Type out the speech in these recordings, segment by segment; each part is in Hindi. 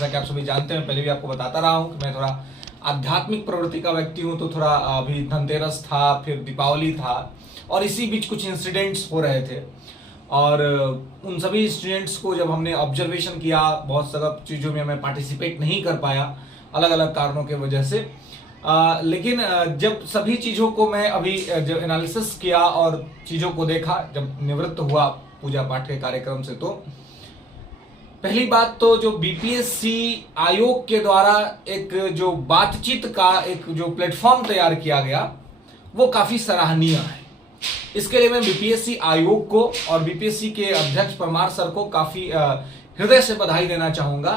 जैसा कि आप सभी जानते हैं, पहले भी आपको बताता रहा हूँ कि मैं थोड़ा आध्यात्मिक प्रवृत्ति का व्यक्ति हूँ। तो थोड़ा अभी धनतेरस था, फिर दीपावली था और इसी बीच कुछ इंसिडेंट्स हो रहे थे और उन सभी इंसिडेंट्स को जब हमने ऑब्जर्वेशन किया, बहुत सारा चीज़ों में मैं पार्टिसिपेट नहीं कर पाया अलग अलग कारणों के वजह से। लेकिन जब सभी चीज़ों को मैं अभी जब एनालिसिस किया और चीज़ों को देखा, जब निवृत्त हुआ पूजा पाठ के कार्यक्रम से, तो पहली बात तो जो बीपीएससी आयोग के द्वारा एक जो बातचीत का एक जो प्लेटफॉर्म तैयार किया गया वो काफ़ी सराहनीय है। इसके लिए मैं बीपीएससी आयोग को और बीपीएससी के अध्यक्ष परमार सर को काफ़ी हृदय से बधाई देना चाहूँगा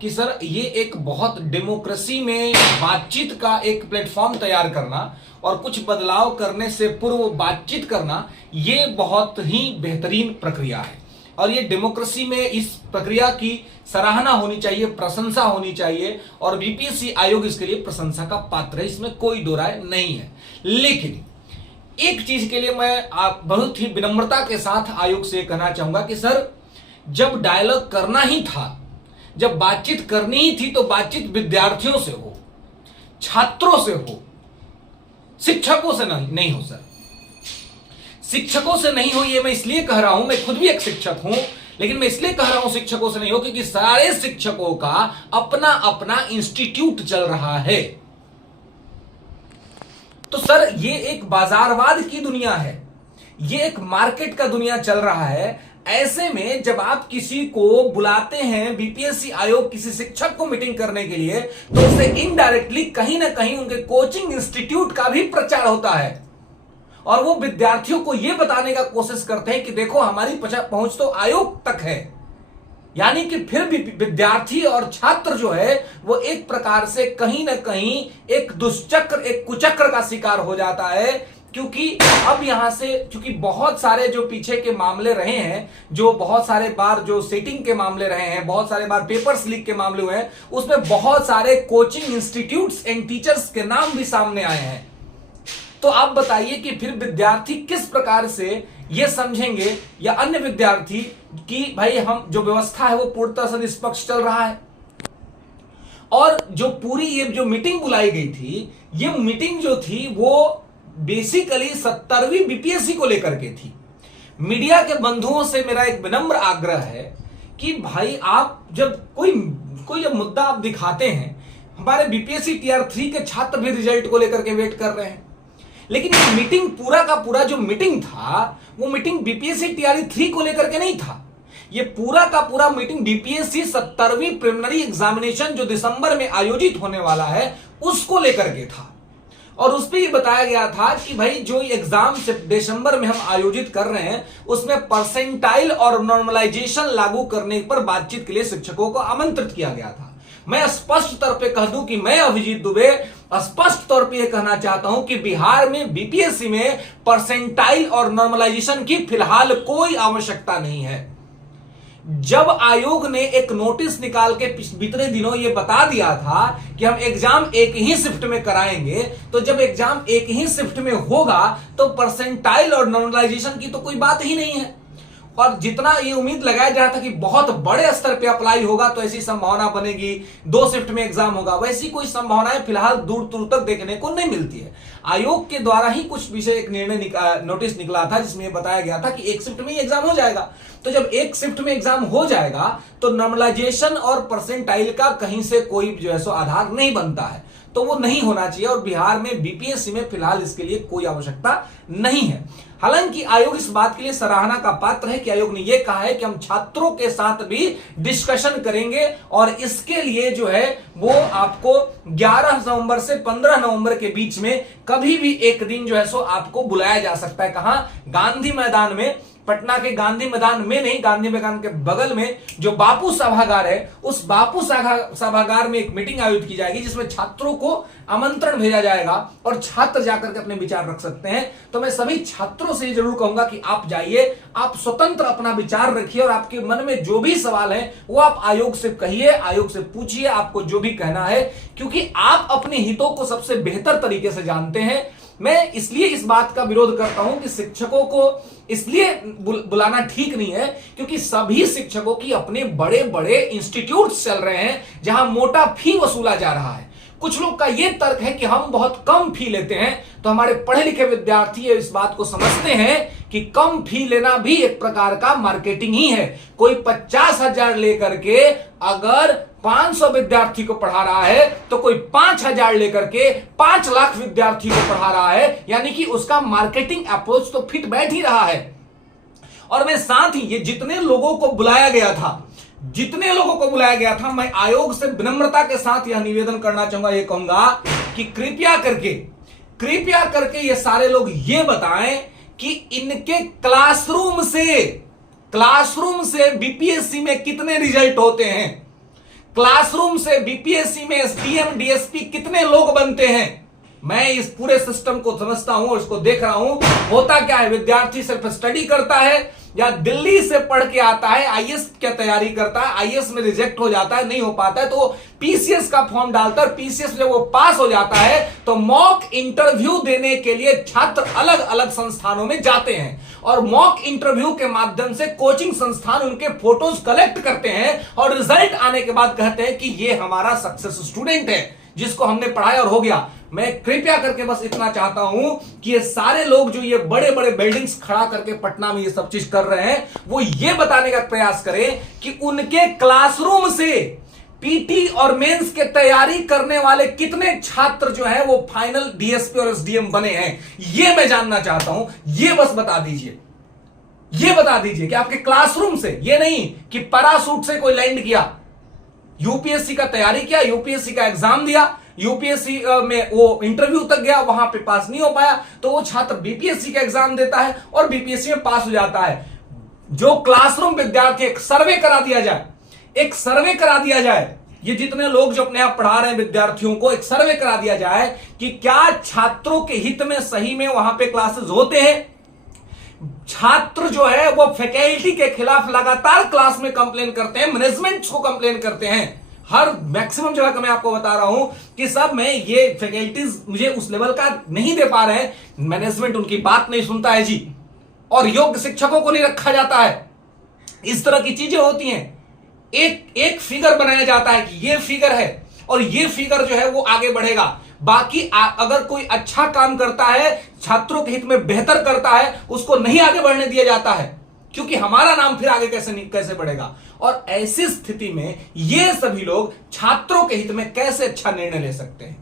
कि सर ये एक बहुत डेमोक्रेसी में बातचीत का एक प्लेटफॉर्म तैयार करना और कुछ बदलाव करने से पूर्व बातचीत करना, ये बहुत ही बेहतरीन प्रक्रिया है और ये डेमोक्रेसी में इस प्रक्रिया की सराहना होनी चाहिए, प्रशंसा होनी चाहिए और बीपीएससी आयोग इसके लिए प्रशंसा का पात्र है, इसमें कोई दो राय नहीं है। लेकिन एक चीज के लिए मैं बहुत ही विनम्रता के साथ आयोग से कहना चाहूंगा कि सर, जब डायलॉग करना ही था, जब बातचीत करनी ही थी, तो बातचीत विद्यार्थियों से हो, छात्रों से हो, शिक्षकों से नहीं हो सर। शिक्षकों से नहीं हो, ये मैं इसलिए कह रहा हूं, मैं खुद भी एक शिक्षक हूं, लेकिन मैं इसलिए कह रहा हूं शिक्षकों से नहीं हो क्योंकि सारे शिक्षकों का अपना अपना इंस्टीट्यूट चल रहा है। तो सर, ये एक बाजारवाद की दुनिया है, ये एक मार्केट का दुनिया चल रहा है। ऐसे में जब आप किसी को बुलाते हैं, बीपीएससी आयोग किसी शिक्षक को मीटिंग करने के लिए, तो उससे इनडायरेक्टली कहीं ना कहीं उनके कोचिंग इंस्टीट्यूट का भी प्रचार होता है और वो विद्यार्थियों को यह बताने का कोशिश करते हैं कि देखो हमारी पहुंच तो आयोग तक है। यानी कि फिर भी विद्यार्थी और छात्र जो है वो एक प्रकार से कहीं ना कहीं एक दुष्चक्र, एक कुचक्र का शिकार हो जाता है, क्योंकि अब यहां से चूंकि बहुत सारे जो पीछे के मामले रहे हैं, जो बहुत सारे बार जो सेटिंग के मामले रहे हैं, बहुत सारे बार पेपर्स लीक के मामले हुए हैं, उसमें बहुत सारे कोचिंग इंस्टीट्यूट्स एंड टीचर्स के नाम भी सामने आए हैं। तो आप बताइए कि फिर विद्यार्थी किस प्रकार से ये समझेंगे या अन्य विद्यार्थी कि भाई हम जो व्यवस्था है वो पूर्णतः से निष्पक्ष चल रहा है। और जो पूरी ये जो मीटिंग बुलाई गई थी, ये मीटिंग जो थी वो बेसिकली 70वीं बीपीएससी को लेकर के थी। मीडिया के बंधुओं से मेरा एक विनम्र आग्रह है कि भाई आप जब कोई जब मुद्दा आप दिखाते हैं, हमारे बीपीएससी टीआर 3 के छात्र भी रिजल्ट को लेकर के वेट कर रहे हैं, लेकिन ये मीटिंग पूरा का पूरा जो मीटिंग था वो मीटिंग बीपीएससी टीआर 3 को लेकर के नहीं था। ये पूरा का पूरा मीटिंग बीपीएससी 70वीं प्रिलिमिनरी एग्जामिनेशन जो दिसंबर में आयोजित होने वाला है उसको लेकर के था। और उस पर यह बताया गया था कि भाई जो एग्जाम से दिसंबर में हम आयोजित कर रहे हैं उसमें परसेंटाइल और नॉर्मलाइजेशन लागू करने पर बातचीत के लिए शिक्षकों को आमंत्रित किया गया था। मैं स्पष्ट तौर पे कह दूं कि मैं अभिजीत दुबे स्पष्ट तौर पे यह कहना चाहता हूं कि बिहार में बीपीएससी में परसेंटाइल और नॉर्मलाइजेशन की फिलहाल कोई आवश्यकता नहीं है। जब आयोग ने एक नोटिस निकाल के बीते दिनों ये बता दिया था कि हम एग्जाम एक ही शिफ्ट में कराएंगे, तो जब एग्जाम एक ही शिफ्ट में होगा तो परसेंटाइल और नॉर्मलाइजेशन की तो कोई बात ही नहीं है। और जितना ये उम्मीद लगाया जा रहा था कि बहुत बड़े स्तर पे अप्लाई होगा तो ऐसी संभावना बनेगी, 2 शिफ्ट में एग्जाम होगा, वैसी कोई संभावनाएं फिलहाल दूर दूर तक देखने को नहीं मिलती है। आयोग के द्वारा ही कुछ विषय एक निर्णय नोटिस निकला था जिसमें बताया गया था कि एक शिफ्ट में ही एग्जाम हो जाएगा। तो जब एक शिफ्ट में एग्जाम हो जाएगा तो नॉर्मलाइजेशन और परसेंटाइल का कहीं से कोई जो है सो आधार नहीं बनता है, तो वो नहीं होना चाहिए। और बिहार में बीपीएससी में फिलहाल इसके लिए कोई आवश्यकता नहीं है। हालांकि आयोग इस बात के लिए सराहना का पात्र है कि आयोग ने यह कहा है कि हम छात्रों के साथ भी डिस्कशन करेंगे और इसके लिए जो है वो आपको 11 नवंबर से 15 नवंबर के बीच में कभी भी एक दिन जो है सो आपको बुलाया जा सकता है। कहां? गांधी मैदान में, पटना के गांधी मैदान में नहीं, गांधी मैदान के बगल में जो बापू सभागार है, उस बापू सभागार में एक मीटिंग आयोजित की जाएगी जिसमें छात्रों को आमंत्रण भेजा जाएगा और छात्र जाकर के अपने विचार रख सकते हैं। तो मैं सभी छात्रों से जरूर कहूंगा कि आप जाइए, आप स्वतंत्र अपना विचार रखिए और आपके मन में जो भी सवाल है वो आप आयोग से कहिए, आयोग से पूछिए, आपको जो भी कहना है, क्योंकि आप अपने हितों को सबसे बेहतर तरीके से जानते हैं। मैं इसलिए इस बात का विरोध करता हूं कि शिक्षकों को इसलिए बुलाना ठीक नहीं है क्योंकि सभी शिक्षकों की अपने बड़े बड़े इंस्टीट्यूट्स चल रहे हैं जहां मोटा फी वसूला जा रहा है। कुछ लोग का यह तर्क है कि हम बहुत कम फी लेते हैं, तो हमारे पढ़े लिखे विद्यार्थी इस बात को समझते हैं कि कम फी लेना भी एक प्रकार का मार्केटिंग ही है। कोई 50,000 लेकर के अगर 500 विद्यार्थी को पढ़ा रहा है तो कोई 5,000 लेकर के 5 लाख विद्यार्थी को पढ़ा रहा है, यानी कि उसका मार्केटिंग अप्रोच तो फिट बैठ ही रहा है। और मैं साथ ही ये जितने लोगों को बुलाया गया था मैं आयोग से विनम्रता के साथ यह निवेदन करना चाहूंगा, ये कहूंगा कि कृपया करके ये सारे लोग ये बताएं कि इनके क्लासरूम से बीपीएससी में कितने रिजल्ट होते हैं, क्लासरूम से बीपीएससी में एसडीएम डीएसपी कितने लोग बनते हैं। मैं इस पूरे सिस्टम को समझता हूं और इसको देख रहा हूं। होता क्या है, विद्यार्थी सिर्फ स्टडी करता है या दिल्ली से पढ़ के आता है, आईएएस की तैयारी करता है, आईएएस में रिजेक्ट हो जाता है, नहीं हो पाता है, तो पीसीएस का फॉर्म डालता है। पीसीएस जब वो पास हो जाता है तो मॉक इंटरव्यू देने के लिए छात्र अलग अलग संस्थानों में जाते हैं और मॉक इंटरव्यू के माध्यम से कोचिंग संस्थान उनके फोटोज कलेक्ट करते हैं और रिजल्ट आने के बाद कहते हैं कि ये हमारा सक्सेस स्टूडेंट है जिसको हमने पढ़ाया और हो गया। मैं कृपया करके बस इतना चाहता हूं कि ये सारे लोग जो ये बड़े बड़े बिल्डिंग्स खड़ा करके पटना में ये सब चीज कर रहे हैं, वो ये बताने का प्रयास करें कि उनके क्लासरूम से पीटी और मेंस के तैयारी करने वाले कितने छात्र जो है वो फाइनल डीएसपी और एसडीएम बने हैं। ये मैं जानना चाहता हूं, ये बस बता दीजिए, ये बता दीजिए कि आपके क्लासरूम से, ये नहीं कि पैराशूट से कोई लैंड किया, यूपीएससी का तैयारी किया, यूपीएससी का एग्जाम दिया, यूपीएससी में वो इंटरव्यू तक गया, वहां पे पास नहीं हो पाया, तो वो छात्र बीपीएससी का एग्जाम देता है और बीपीएससी में पास हो जाता है। जो क्लासरूम विद्यार्थी, एक सर्वे करा दिया जाए, ये जितने लोग जो अपने आप पढ़ा रहे हैं विद्यार्थियों को, एक सर्वे करा दिया जाए कि क्या छात्रों के हित में सही में वहां पे क्लासेस होते हैं। छात्र जो है वो फैकल्टी के खिलाफ लगातार क्लास में कंप्लेन करते हैं, मैनेजमेंट को कंप्लेन करते हैं। हर मैक्सिमम जगह का मैं आपको बता रहा हूं कि सब में ये फैकल्टीज मुझे उस लेवल का नहीं दे पा रहे हैं, मैनेजमेंट उनकी बात नहीं सुनता है जी, और योग्य शिक्षकों को नहीं रखा जाता है। इस तरह की चीजें होती हैं। एक फिगर बनाया जाता है कि ये फिगर है और ये फिगर जो है वो आगे बढ़ेगा, बाकी अगर कोई अच्छा काम करता है, छात्रों के हित में बेहतर करता है, उसको नहीं आगे बढ़ने दिया जाता है क्योंकि हमारा नाम फिर आगे कैसे बढ़ेगा। और ऐसी स्थिति में ये सभी लोग छात्रों के हित में कैसे अच्छा निर्णय ले सकते हैं।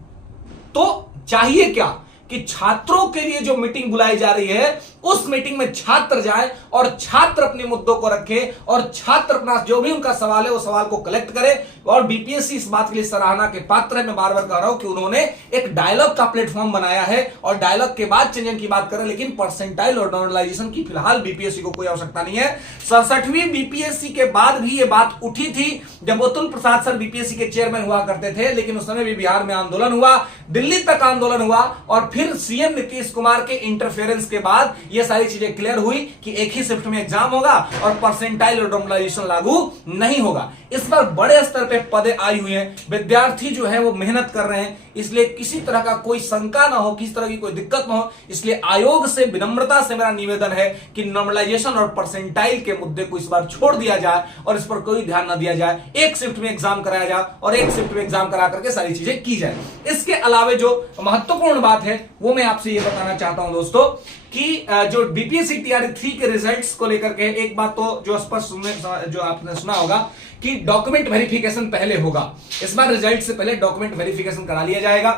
तो चाहिए क्या कि छात्रों के लिए जो मीटिंग बुलाई जा रही है उस मीटिंग में छात्र जाए और छात्र अपने मुद्दों को रखे और छात्र अपना जो भी उनका सवाल है वो सवाल को कलेक्ट करे। और बीपीएससी इस बात के लिए सराहना के पात्र है। मैं बार बार कह रहा हूं कि उन्होंने एक डायलॉग का प्लेटफॉर्म बनाया है और डायलॉग के बाद चेंजन की बात करें, लेकिन परसेंटाइल और नॉर्मलाइजेशन की फिलहाल बीपीएससी को कोई आवश्यकता नहीं है। 67वीं बीपीएससी के बाद भी ये बात उठी थी जब अतुल प्रसाद सर बीपीएससी के चेयरमैन हुआ करते थे, लेकिन उस समय भी बिहार में आंदोलन हुआ, दिल्ली तक आंदोलन हुआ और फिर सीएम नीतीश कुमार के इंटरफेरेंस के बाद ये सारी चीजें क्लियर हुई कि एक ही शिफ्ट में एग्जाम होगा और परसेंटाइल और नॉर्मलाइजेशन लागू नहीं होगा। इस पर बड़े स्तर पे पदें आई हुई हैं, विद्यार्थी जो है वो मेहनत कर रहे हैं, इसलिए किसी तरह का कोई शंका ना हो, किसी तरह की कोई दिक्कत ना हो। इसलिए आयोग से विनम्रता से मेरा निवेदन है कि नॉर्मलाइजेशन और परसेंटाइल के मुद्दे को इस बार छोड़ दिया जाए और इस पर कोई ध्यान न दिया जाए। एक शिफ्ट में एग्जाम कराया जाए और एक शिफ्ट में एग्जाम करा करके सारी चीजें की जाए। इसके अलावे जो महत्वपूर्ण बात है वो मैं आपसे ये बताना चाहता हूं दोस्तों कि जो बीपीएससी टीआरई 3 के रिजल्ट्स को लेकर के एक बात तो जो स्पष्ट जो आपने सुना होगा कि डॉक्यूमेंट वेरिफिकेशन पहले होगा। इस बार रिजल्ट से पहले डॉक्यूमेंट वेरिफिकेशन करा लिया जाएगा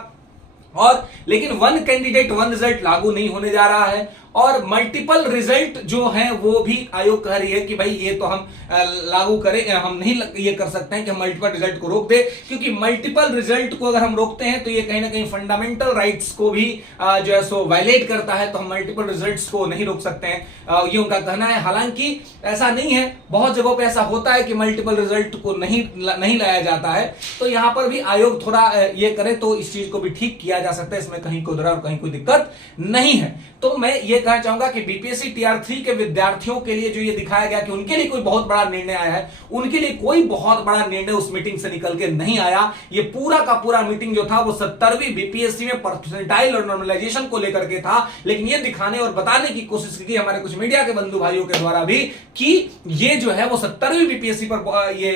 और लेकिन वन कैंडिडेट वन रिजल्ट लागू नहीं होने जा रहा है और मल्टीपल रिजल्ट जो है वो भी आयोग कह रही है कि भाई ये तो हम लागू करें, हम नहीं ये कर सकते हैं कि हम मल्टीपल रिजल्ट को रोक दे, क्योंकि मल्टीपल रिजल्ट को अगर हम रोकते हैं तो ये कहीं ना कहीं फंडामेंटल राइट्स को भी जो है सो वायलेट करता है, तो हम मल्टीपल रिजल्ट्स को नहीं रोक सकते हैं, ये उनका कहना है। हालांकि ऐसा नहीं है, बहुत जगहों पे ऐसा होता है कि मल्टीपल रिजल्ट को नहीं लाया जाता है, तो यहां पर भी आयोग थोड़ा ये करे तो इस चीज को भी ठीक किया जा सकता है, इसमें कहीं कोई दरार और कहीं कोई दिक्कत नहीं है। तो मैं ये यह कहना चाहूंगा कि बीपीएससी टीआर 3 के विद्यार्थियों के लिए जो ये दिखाया गया कि उनके लिए कोई बहुत बड़ा निर्णय आया है, उनके लिए कोई बहुत बड़ा निर्णय उस मीटिंग से निकल के नहीं आया। ये पूरा का पूरा मीटिंग जो था वो 70वीं बीपीएससी में परसेंटाइल और नॉर्मलाइजेशन को लेकर के था। लेकिन ये दिखाने और बताने की कोशिश की हमारे कुछ मीडिया के बंधु भाइयों के द्वारा भी कि ये जो है वो 70वीं बीपीएससी पर ये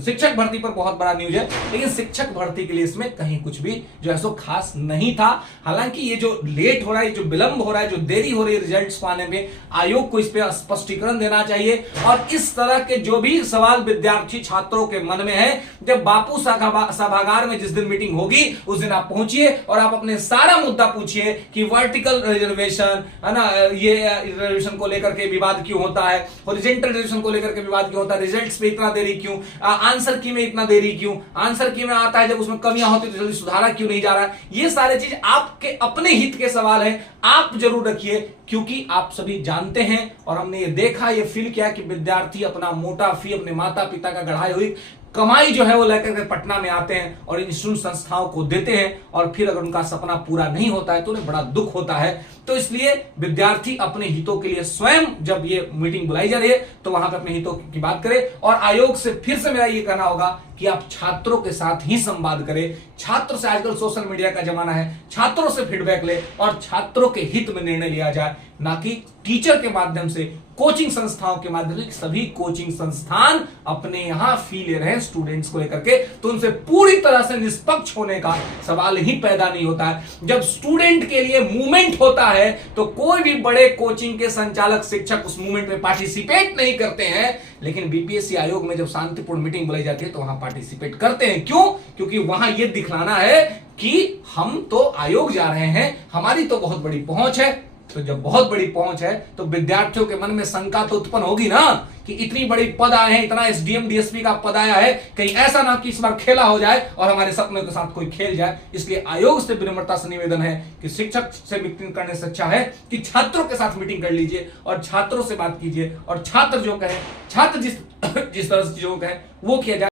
शिक्षक भर्ती पर बहुत बड़ा न्यूज है, लेकिन शिक्षक भर्ती के लिए इसमें कहीं कुछ भी जो है सो खास नहीं था। हालांकि ये जो लेट हो रहा है, जो विलंब हो रहा है, जो देरी हो रही है रिजल्ट्स पाने में, आयोग को इस पे स्पष्टीकरण देना चाहिए। और इस तरह के जो भी सवाल विद्यार्थी छात्रों के मन में है, जब बापू सभागार में जिस दिन मीटिंग होगी उस दिन आप पहुंचिए और आप अपने सारा मुद्दा पूछिए कि वर्टिकल रिजर्वेशन है ना, ये रिजर्वेशन को लेकर के विवाद क्यों होता है, हॉरिजॉन्टल रिजर्वेशन को लेकर के विवाद क्यों होता है, रिजल्ट्स पे इतना देरी क्यों, आंसर की में इतना देरी क्यों, आंसर की में आता है जब उसमें कमियां होती तो जल्दी सुधारा क्यों नहीं जा रहा है। ये सारे चीज आपके अपने हित के सवाल है, आप जरूर रखिए, क्योंकि आप सभी जानते हैं और हमने ये देखा, ये फील किया कि विद्यार्थी अपना मोटा फी अपने माता पिता का गढ़ाई हुई कमाई जो है वो लेकर के पटना में आते हैं और इंस्टीट्यूट संस्थाओं को देते हैं, और फिर अगर उनका सपना पूरा नहीं होता है तो उन्हें बड़ा दुख होता है। तो इसलिए विद्यार्थी अपने हितों के लिए स्वयं जब ये मीटिंग बुलाई जा रही है तो वहां पर अपने हितों की बात करें। और आयोग से फिर से मेरा ये कहना होगा कि आप छात्रों के साथ ही संवाद करें। छात्र से, आजकल सोशल मीडिया का जमाना है, छात्रों से फीडबैक ले और छात्रों के हित में निर्णय लिया जाए, ना कि टीचर के माध्यम से, कोचिंग संस्थाओं के माध्यम से। सभी कोचिंग संस्थान अपने यहां फी ले रहे हैं स्टूडेंट्स को लेकर के, तो उनसे पूरी तरह से निष्पक्ष होने का सवाल ही पैदा नहीं होता है। जब स्टूडेंट के लिए मूवमेंट होता है तो कोई भी बड़े कोचिंग के संचालक शिक्षक उस मूवमेंट में पार्टिसिपेट नहीं करते हैं, लेकिन बीपीएससी आयोग में जब शांतिपूर्ण मीटिंग बुलाई जाती है तो वहां पार्टिसिपेट करते हैं। क्यों? क्योंकि वहां यह दिखलाना है कि हम तो आयोग जा रहे हैं, हमारी तो बहुत बड़ी पहुंच है। तो जब बहुत बड़ी पहुंच है तो विद्यार्थियों के मन में शंका तो उत्पन्न होगी ना कि इतनी बड़ी पद आए हैं, इतना एसडीएम डीएसपी का पद आया है, कहीं ऐसा ना कि इस बार खेला हो जाए और हमारे सपनों के साथ कोई खेल जाए। इसलिए आयोग से विनम्रता से निवेदन है कि शिक्षक से मीटिंग करने से अच्छा है कि छात्रों के साथ मीटिंग कर लीजिए और छात्रों से बात कीजिए, और छात्र जो कहे, छात्र जिस तरह से जो कहे वो किया जाए।